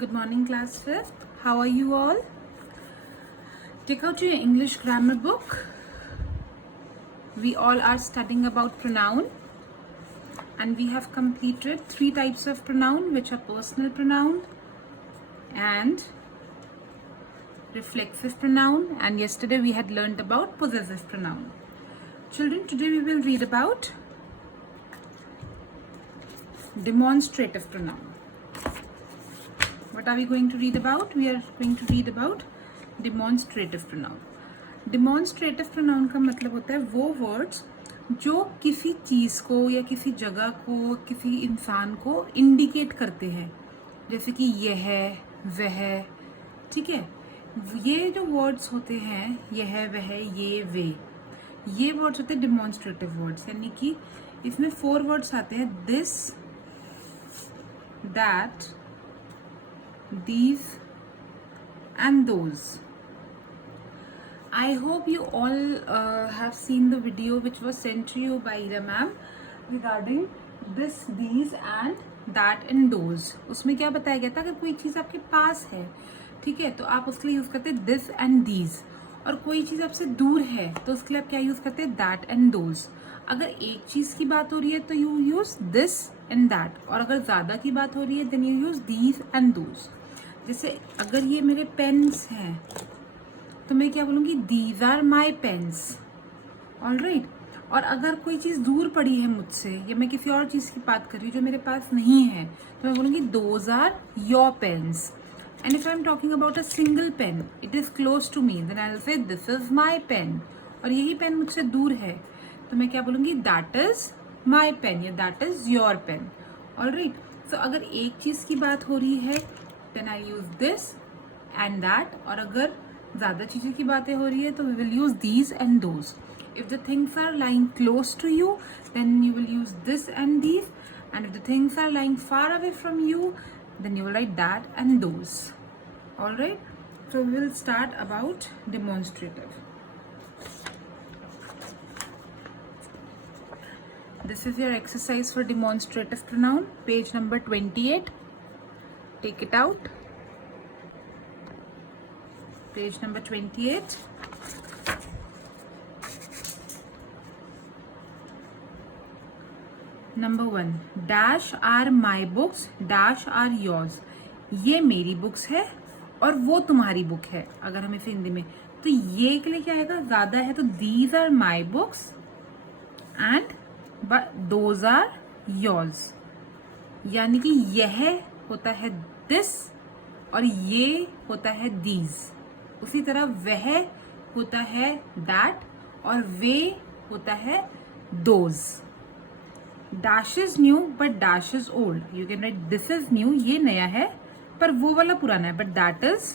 Good morning, class 5th. How are you all? Take out your English grammar book. We all are studying about pronoun, and we have completed 3 types of pronoun, which are personal pronoun and reflexive pronoun, and yesterday we had learned about possessive pronoun. Children, today we will read about demonstrative pronoun. What are we going to read about? We are going to read about demonstrative pronoun. Demonstrative pronoun का मतलब होता है वो words जो किसी चीज़ को या किसी जगह को, किसी इंसान को indicate करते हैं, जैसे कि यह, वह, ठीक है। ये जो words होते हैं, यह, वह, ये, वे, ये words होते हैं demonstrative words, यानी कि इसमें 4 words आते हैं: this, that, these and those. I hope you all have seen the video which was sent to you by Ira ma'am regarding this, these and that and those. उसमें क्या बताया गया था, अगर कोई चीज़ आपके पास है, ठीक है, तो आप उसके लिए यूज़ करते हैं this and these, और कोई चीज़ आपसे दूर है तो उसके लिए आप क्या यूज़ करते हैं, that and those. अगर एक चीज़ की बात हो रही है तो you use this and that, और अगर ज़्यादा की बात हो रही है then you use these and those. जैसे अगर ये मेरे पेन्स हैं तो मैं क्या बोलूँगी, these are my pens, all right. और अगर कोई चीज़ दूर पड़ी है मुझसे या मैं किसी और चीज़ की बात कर रही हूँ जो मेरे पास नहीं है तो मैं बोलूँगी those are your pens. And if I am talking about a single pen, it is close to me, then I will say this is my pen. और यही पेन मुझसे दूर है तो मैं क्या बोलूँगी, दैट इज माई पेन या that is your pen, all right. So अगर एक चीज़ की बात हो रही है then I use this and that, और अगर ज़्यादा चीज़ों की बातें हो रही है तो we will use these and those. If the things are lying close to you then you will use this and these, and if the things are lying far away from you then you will write that and those. Alright, so we will start about demonstrative. This is your exercise for demonstrative pronoun, page number 28. Take it out. Page number 28. Number 1. Dash are my books, dash are yours. ये मेरी books है और वो तुम्हारी book है. अगर हम इसे हिंदी में, तो ये के लिए क्या आएगा, ज्यादा है तो these are my books and those are yours. यानी कि यह होता है दिस और ये होता है दीज. उसी तरह वह होता है दैट और वे होता है those. Dash is new but dash is old. You can write this is new, ये नया है पर वो वाला पुराना है, but that is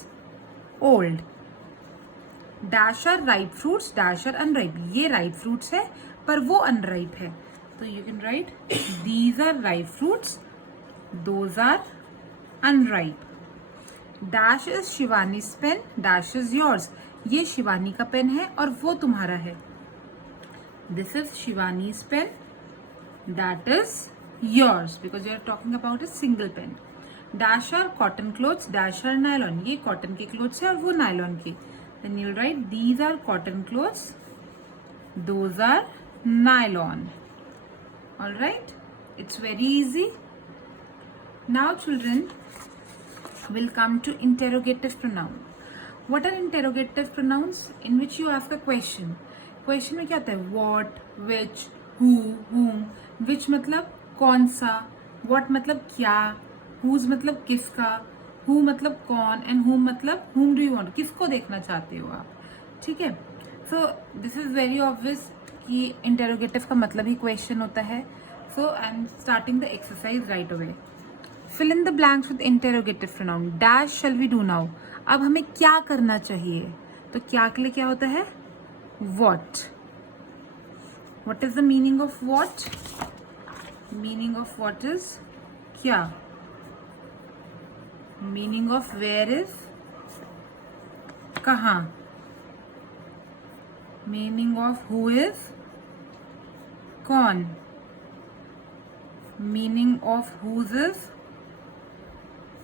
old. Dash are ripe fruits, dash are unripe. ये राइप फ्रूट्स है पर वो अनराइप है, तो you can write these are ripe fruits, those are unripe. Dash is Shivani's pen, dash is yours. ये शिवानी का पेन है और वो तुम्हारा है. This is Shivani's pen, that is yours because you are talking about a single pen. Dash are cotton clothes, dash are nylon. ये cotton के clothes है और वो nylon के. Then you'll write these are cotton clothes, those are nylon. All right, it's very easy. Now children, will come to interrogative pronoun. What are interrogative pronouns? In which you ask a question. Question में क्या आता है, what, which, who, whom. Which मतलब कौन सा, what मतलब क्या, whose मतलब किसका, who मतलब कौन, and whom मतलब whom do you want, किसको देखना चाहते हो आप, ठीक है. So this is very obvious कि interrogative का मतलब ही question होता है. So I am starting the exercise right away. Fill in the blanks with interrogative pronoun. Dash shall we do now? अब हमें क्या करना चाहिए, तो क्या के लिए क्या होता है, what. What is the meaning of what? Meaning of what is क्या. Meaning of where is कहाँ. Meaning of who is कौन. Meaning of whose is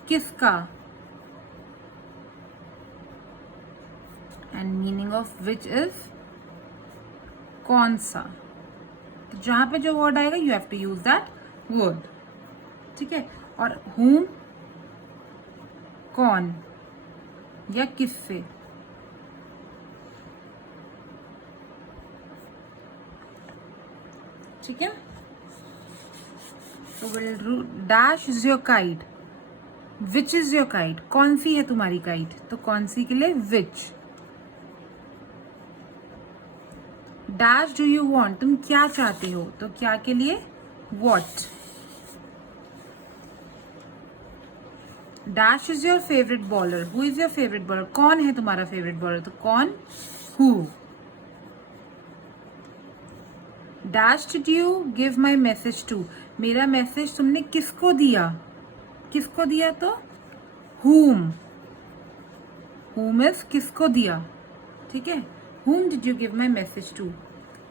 किसका. And meaning of which is कौन सा। तो जहां पे जो वर्ड आएगा you have to use that word, ठीक है। और whom कौन या किससे, ठीक है। तो will dash is your kite, which is your kite, कौन सी है तुम्हारी काइट, तो कौन सी के लिए which. Dash do you want, तुम क्या चाहते हो, तो क्या के लिए what. Dash is your favourite bowler, who is your favourite bowler, कौन है तुम्हारा फेवरेट बॉलर, तो कौन, who. Dash did you give my message to, मेरा मैसेज तुमने किसको दिया, किसको दिया, तो whom, whom is किसको दिया, ठीक है। whom did you give my message to।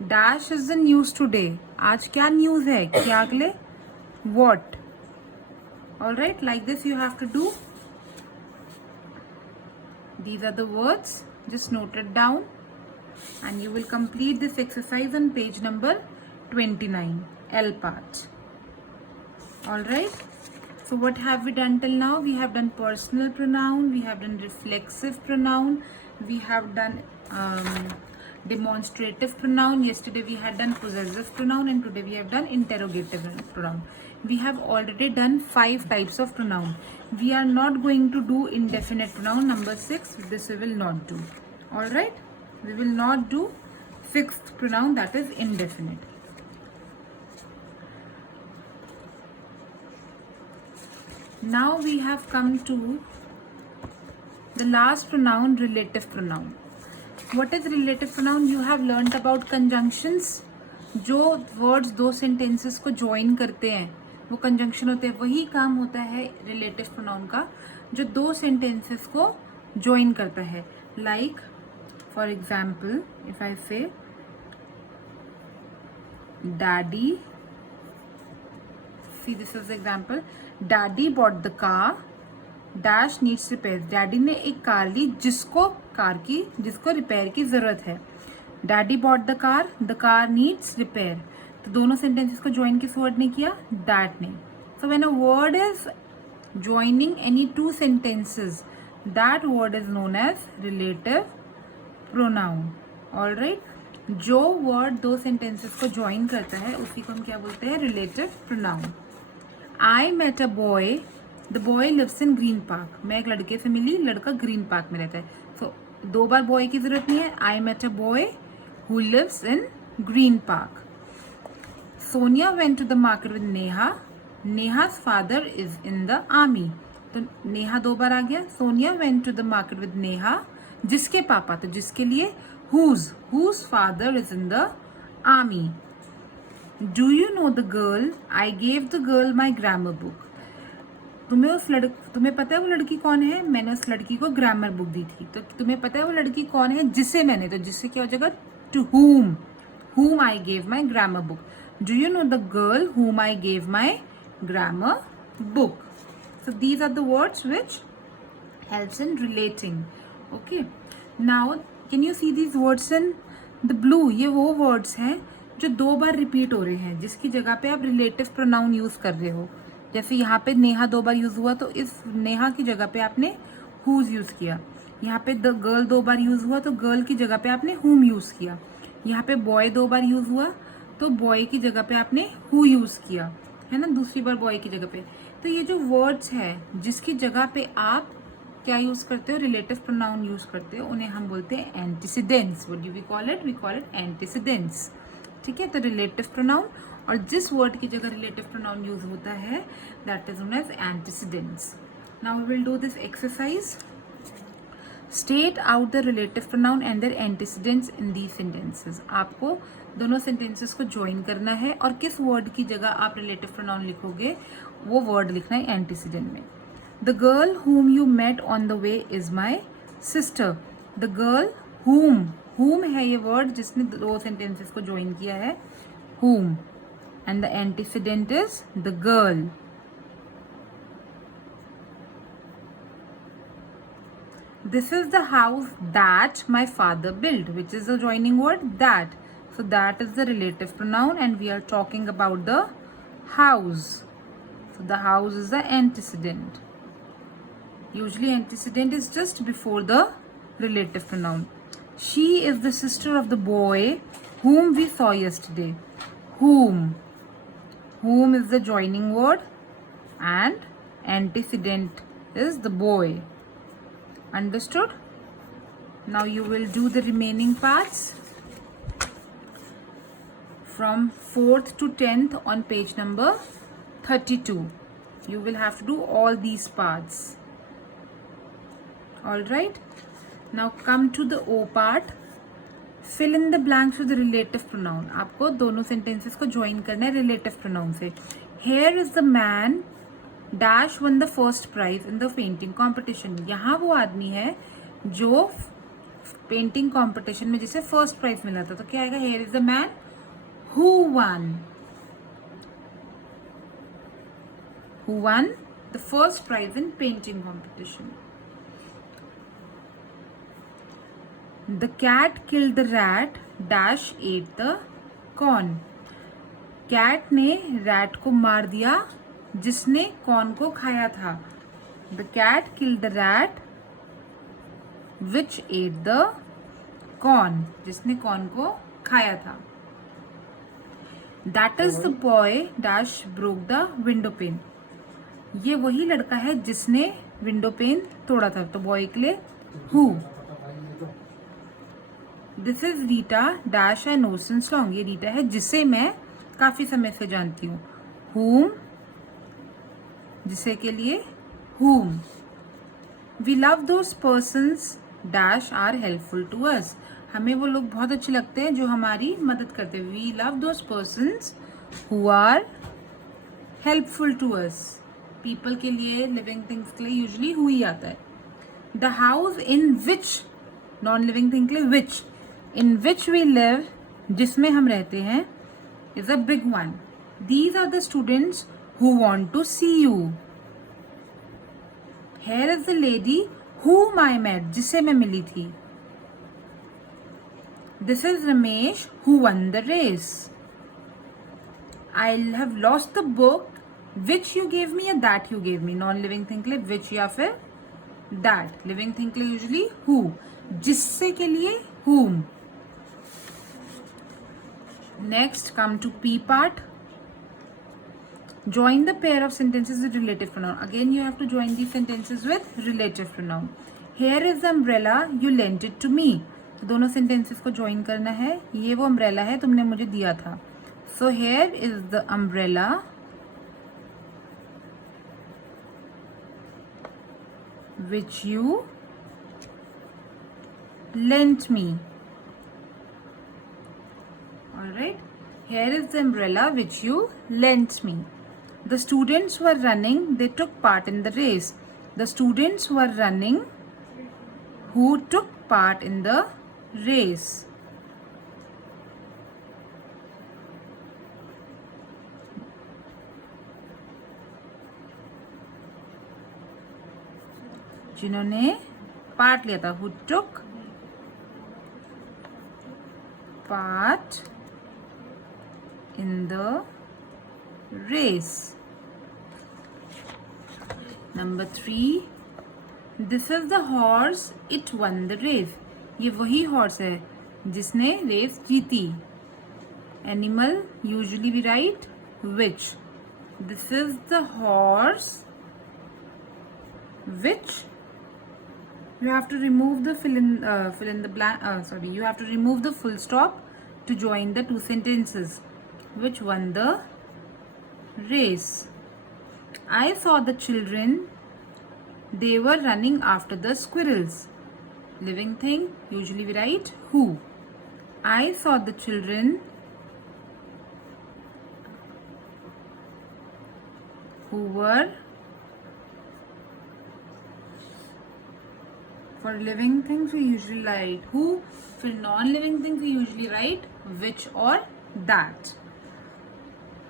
dash is the news today, आज क्या न्यूज है, क्या अगले what। all right, like this you have to do, these are the words, just note it down and you will complete this exercise on page number 29, L part. All right, so what have we done till now? We have done personal pronoun, we have done reflexive pronoun, we have done demonstrative pronoun. Yesterday we had done possessive pronoun and today we have done interrogative pronoun. We have already done 5 types of pronoun. We are not going to do indefinite pronoun number 6, this we will not do. All right, we will not do fixed pronoun, that is indefinite. Now we have come to the last pronoun, relative pronoun. What is relative pronoun? You have learnt about conjunctions. जो words दो sentences को join करते हैं वो conjunction होते हैं, वही काम होता है relative pronoun का, जो दो sentences को join करता है। Like for example, if I say daddy, see this is the example, daddy bought the car, dash needs repair, daddy ने एक कार ली जिसको रिपेयर की जरूरत है। Daddy bought the car needs repair, तो दोनों सेंटेंसेस को ज्वाइन किस वर्ड ने किया, दैट ने। So when a word is joining any two sentences, that word is known as relative pronoun. Alright, जो वर्ड दो सेंटेंसेस को ज्वाइन करता है उसी को हम क्या बोलते हैं, relative pronoun. I met a boy, the boy lives in Green Park, मैं एक लड़के से मिली, लड़का ग्रीन पार्क में रहता है। सो दो बार बॉय की जरूरत नहीं है, I met a boy who lives in Green Park. Sonia went to the market with Neha, Neha's father is in the army, तो नेहा दो बार आ गया। Sonia went to the market with Neha, जिसके पापा, तो जिसके लिए whose father is in the army। Do you know the girl? I gave the girl my grammar book। तुम्हें पता है वो लड़की कौन है, मैंने उस लड़की को ग्रामर बुक दी थी। तो तुम्हें पता है वो लड़की कौन है, जिसे मैंने, तो जिससे क्या हो जाएगा, to whom I gave my grammar book। Do you know the girl whom I gave my grammar book? So these are the words which helps in relating। Okay, now can you see these words in the blue? ये वो words हैं जो दो बार repeat हो रहे हैं, जिसकी जगह पे आप रिलेटिव प्रोनाउन यूज कर रहे हो। जैसे यहाँ पे नेहा दो बार यूज हुआ, तो इस नेहा की जगह पे आपने whose यूज किया। यहाँ पे द गर्ल दो बार यूज हुआ, तो गर्ल की जगह पे आपने whom यूज किया। यहाँ पे बॉय दो बार यूज हुआ, तो बॉय की जगह पे आपने who यूज किया, है ना, दूसरी बार बॉय की जगह पे। तो ये जो वर्ड्स है जिसकी जगह पे आप क्या यूज करते हो, रिलेटिव प्रोनाउन यूज करते हो, उन्हें हम बोलते हैं antecedents. What do we call it, we call it antecedents. ठीक है, तो रिलेटिव प्रोनाउन, और जिस वर्ड की जगह रिलेटिव प्रोनाउन यूज होता है that is known as antecedents. Now we will do this exercise. State out the relative pronoun and their antecedents in these sentences. आपको दोनों सेंटेंसेस को ज्वाइन करना है और किस वर्ड की जगह आप रिलेटिव प्रोनाउन लिखोगे वो वर्ड लिखना है एंटीसीडेंट में। The girl whom you met on the way is my sister। The girl whom है ये वर्ड जिसने दो सेंटेंसेस को ज्वाइन किया है, whom, and the antecedent is the girl। This is the house that my father built, which is the joining word that. So that is the relative pronoun and we are talking about the house. So the house is the antecedent. Usually antecedent is just before the relative pronoun. She is the sister of the boy whom we saw yesterday. Whom. Whom is the joining word and antecedent is the boy. Understood? Now you will do the remaining parts from 4th to 10th on page number 32. You will have to do all these parts. Alright? Now come to the O part. Fill in the blanks with the relative pronoun. आपको दोनों sentences को join करना है relative pronoun से. Here is the man dash won the first prize in the painting competition. यहाँ वो आदमी है जो पेंटिंग कंपटीशन में जिसे फर्स्ट प्राइज मिला था. तो क्या आएगा? Here is the man who won the first prize in painting competition. The cat killed the rat dash ate the corn. Cat ने रैट को मार दिया जिसने कॉर्न को खाया था. The cat killed the rat which ate the corn. जिसने corn को खाया था. That is the boy dash broke the window pane. ये वही लड़का है जिसने विंडो पेन तोड़ा था. तो बॉय के लिए who. This is Rita dash I know since long. ये रीटा है जिसे मैं काफी समय से जानती हूँ. whom जिसे के लिए whom. We love those persons dash are helpful to us. हमें वो लोग बहुत अच्छे लगते हैं जो हमारी मदद करते हैं. We love those persons who are helpful to us. People के लिए, living things के लिए usually who ही आता है. The house in which, non living thing के लिए which, in which we live, जिसमें हम रहते हैं, is a big one. These are the students who want to see you. Here is the lady whom I met, जिसे मैं मिली थी. This is Ramesh who won the race. I have lost the book which you gave me या that you gave me. Non-living thing के लिए which या फिर that. Living thing के लिए usually who. जिससे के लिए whom. Next, come to P part. Join the pair of sentences with relative pronoun. Again, you have to join these sentences with relative pronoun. Here is the umbrella you lent it to me. तो दोनों sentences को join करना है. ये वो umbrella है तुमने मुझे दिया था. So here is the umbrella which you lent me. Alright, here is the umbrella which you lent me. The students who are running, they took part in the race. The students who are running, who took part in the race. जिन्होंने part लिया था. Who took part in the race. Number 3. This is the horse, it won the race. ये वही horse है जिसने race जीती. Animal, usually we write which. This is the horse which. You have to remove the fill in the blank. You have to remove the full stop to join the two sentences. Which won the race. I saw the children. They were running after the squirrels. Living thing, usually we write who. I saw the children who were. For living things we usually write who. For non-living things we usually write which or that.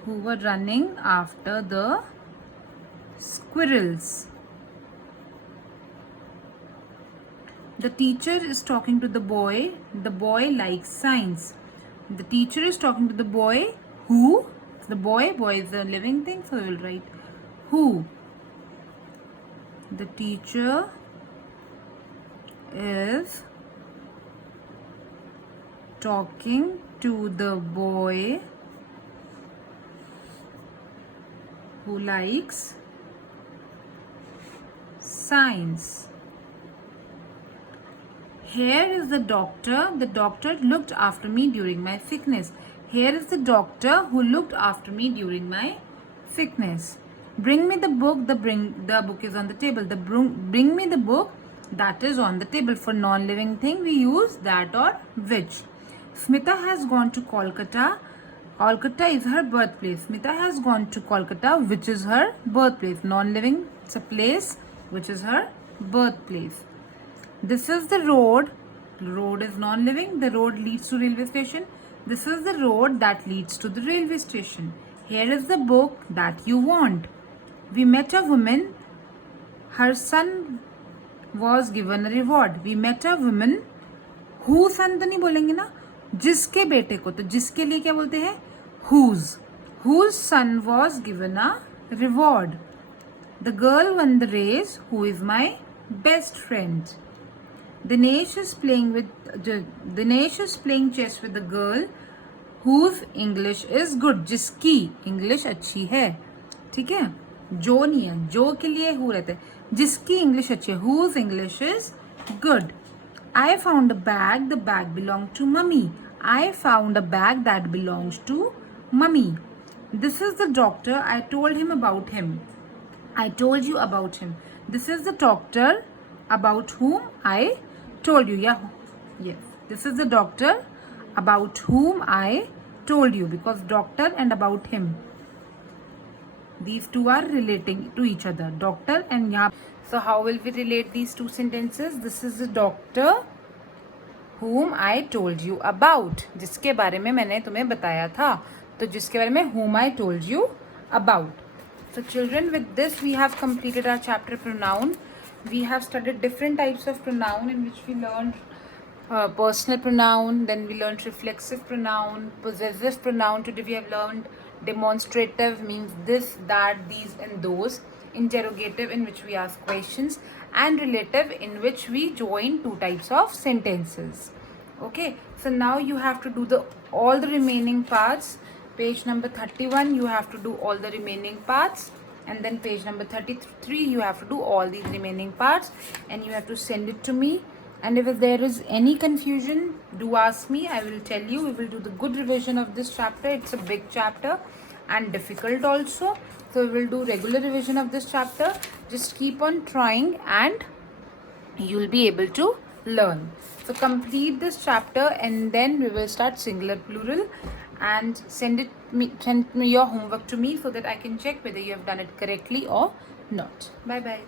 Who were running after the squirrels. The teacher is talking to the boy. The boy likes science. The teacher is talking to the boy. Who? The boy. Boy is a living thing, so we will write who. The teacher is talking to the boy who likes science. Here is the doctor. The doctor looked after me during my sickness. Here is the doctor who looked after me during my sickness. Bring me the book. The book is on the table. Bring me the book that is on the table. For non-living thing, we use that or which. Smita has gone to Kolkata. Kolkata is her birthplace. Smita has gone to Kolkata, which is her birthplace. Non-living, it's a place which is her birthplace. This is the road. The road is non-living. The road leads to railway station. This is the road that leads to the railway station. Here is the book that you want. We met a woman. Her son was given a reward. We met a woman. Whose son तो नहीं बोलेंगे ना, जिसके बेटे को, तो जिसके लिए क्या बोलते हैं? Whose. Whose son was given a reward. The girl won the race. Who is my best friend? Dinesh is playing chess with the girl whose English is good. जिसकी English अच्छी है, ठीक है? जो नहीं है, जो के लिए who रहता है. जिसकी English अच्छी है, whose English is good. I found a bag. The bag belonged to mummy. I found a bag that belongs to mummy. This is the doctor. I told him about him. I told you about him. This is the doctor about whom I told you. Yeah, yes. This is the doctor about whom I told you, because doctor and about him, these two are relating to each other. Doctor and यहाँ. So how will we relate these two sentences? This is the doctor whom I told you about. जिसके बारे में मैंने तुम्हें बताया था. तो जिसके बारे में whom I told you about. So children, with this we have completed our chapter pronoun. We have studied different types of pronoun, in which we learned personal pronoun, then we learned reflexive pronoun, possessive pronoun. Today we have learned demonstrative, means this, that, these and those. Interrogative, in which we ask questions, and relative, in which we join two types of sentences. Okay, so now you have to do all the remaining parts. Page number 31 you have to do all the remaining parts, and then page number 33 you have to do all these remaining parts, and you have to send it to me. And if there is any confusion, do ask me. I will tell you. We will do the good revision of this chapter. It's a big chapter and difficult also, so we will do regular revision of this chapter. Just keep on trying and you will be able to learn. So complete this chapter, and then we will start singular plural, and send me your homework to me, so that I can check whether you have done it correctly or not. Bye bye.